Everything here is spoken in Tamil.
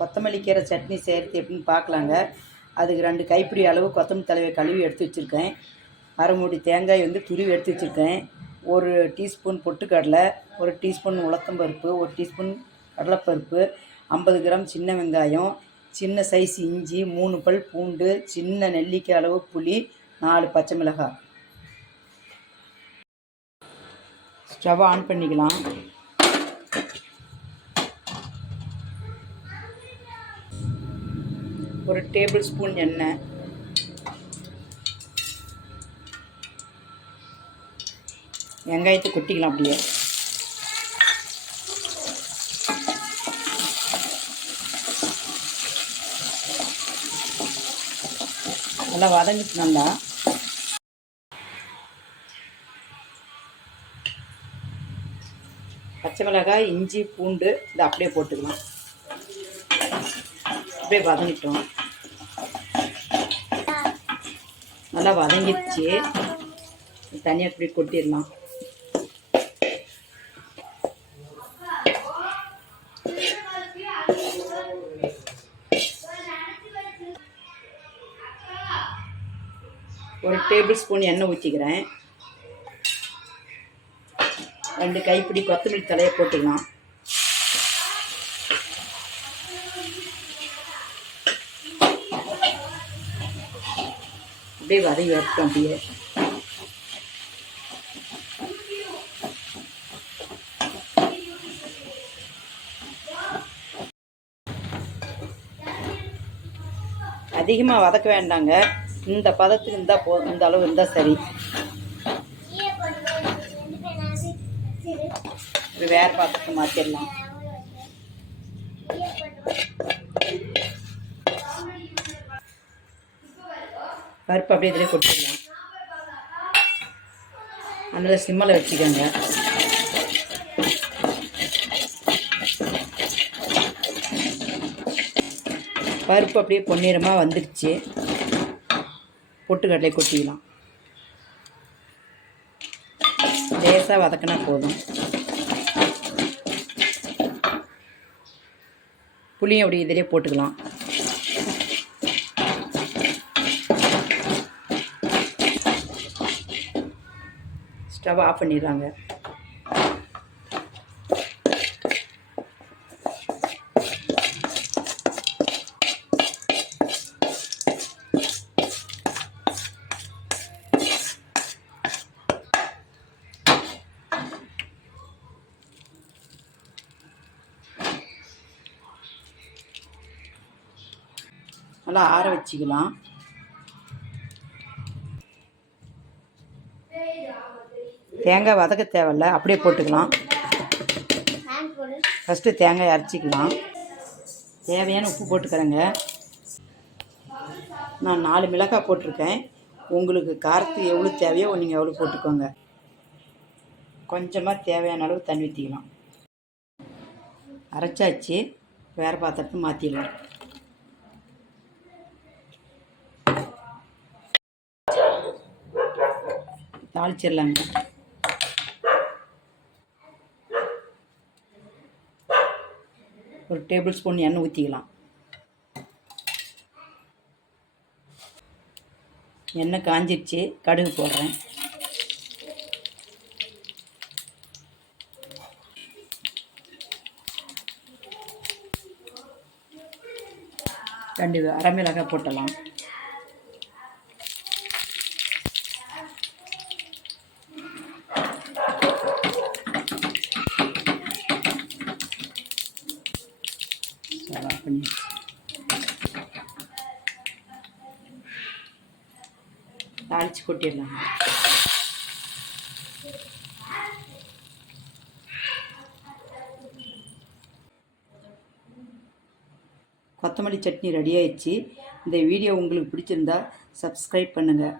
கொத்தமல்லி கீரை சட்னி செய்கிறது எப்படின்னு பார்க்கலாங்க. அதுக்கு 2 கைப்பிடி அளவு கொத்தமல்லி தழையை கழுவி எடுத்து வச்சுருக்கேன். அரை மூடி தேங்காய் துருவி எடுத்து வச்சுருக்கேன். 1 டீஸ்பூன் பொட்டுக்கடலை, 1 டீஸ்பூன் உளுத்தம்பருப்பு, 1 டீஸ்பூன் கடலைப்பருப்பு, 50 கிராம் சின்ன வெங்காயம், சின்ன சைஸ் இஞ்சி, 3 பல் பூண்டு, சின்ன நெல்லிக்காய் அளவு புளி, 4 பச்சை மிளகாய். ஸ்டவ் ஆன் பண்ணிக்கலாம். ஒரு டேபிள் ஸ்பூன் எண்ணெய், வெங்காயத்தை கொட்டிக்கலாம். அப்படியே நல்லா வதங்கிட்டு நல்லா பச்சை மிளகாய், இஞ்சி, பூண்டு இதை அப்படியே போட்டுக்கலாம். அப்படியே வதங்கிட்டோம். நல்லா வதங்கிடுச்சு. தனியாக அப்படி கொட்டிடலாம். ஒரு டேபிள் ஸ்பூன் எண்ணெய் ஊற்றிக்கிறேன். 2 கைப்பிடி கொத்தமல்லி தழையை போட்டுக்கலாம். அப்படியே வதங்கி வரட்டும். அப்படியே அதிகமாக வதக்க வேண்டாங்க. இந்த பதத்துக்கு இருந்தால் போதும். இந்த அளவு இருந்தால் சரி. வேறு பாத்திரத்தை மாற்றிடலாம். பருப்பு அப்படியே இதிலே கொட்டிடலாம். அதனால் சிம்மில் வச்சுக்கோங்க. பருப்பு அப்படியே பொன்னிறமாக வந்துடுச்சு. பொட்டுக்கடலை கொட்டிக்கலாம். லேசாக வதக்கினா போதும். புளியும் அப்படி இதிலே போட்டுக்கலாம். ஸ்டவ் ஆஃப் பண்ணிடுறாங்க. நல்லா ஆற வச்சுக்கலாம். தேங்காய் வதக்க தேவையில்லை, அப்படியே போட்டுக்கலாம். ஃபஸ்ட்டு தேங்காய் அரைச்சிக்கலாம். தேவையான உப்பு போட்டுக்கிறேங்க. நான் 4 மிளகாய் போட்டிருக்கேன். உங்களுக்கு காரத்துக்கு எவ்வளோ தேவையோ நீங்கள் எவ்வளோ போட்டுக்கோங்க. கொஞ்சமாக தேவையான அளவு தண்ணி ஊற்றிக்கலாம். அரைச்சாச்சு. வேறு பாத்திரத்தை மாற்றிடலாம். தாளிச்சிடலாங்க. ஒரு டேபிள் ஸ்பூன் எண்ணெய் ஊற்றிக்கலாம். எண்ணெய் காஞ்சிடுச்சு. கடுகு போடுறேன். ரெண்டு அரை மிளகாய் போட்டலாம். தாளிச்சு கொட்டிடலாம். கொத்தமல்லி சட்னி ரெடி ஆயிடுச்சு. இந்த வீடியோ உங்களுக்கு பிடிச்சிருந்தா சப்ஸ்கிரைப் பண்ணுங்கள்.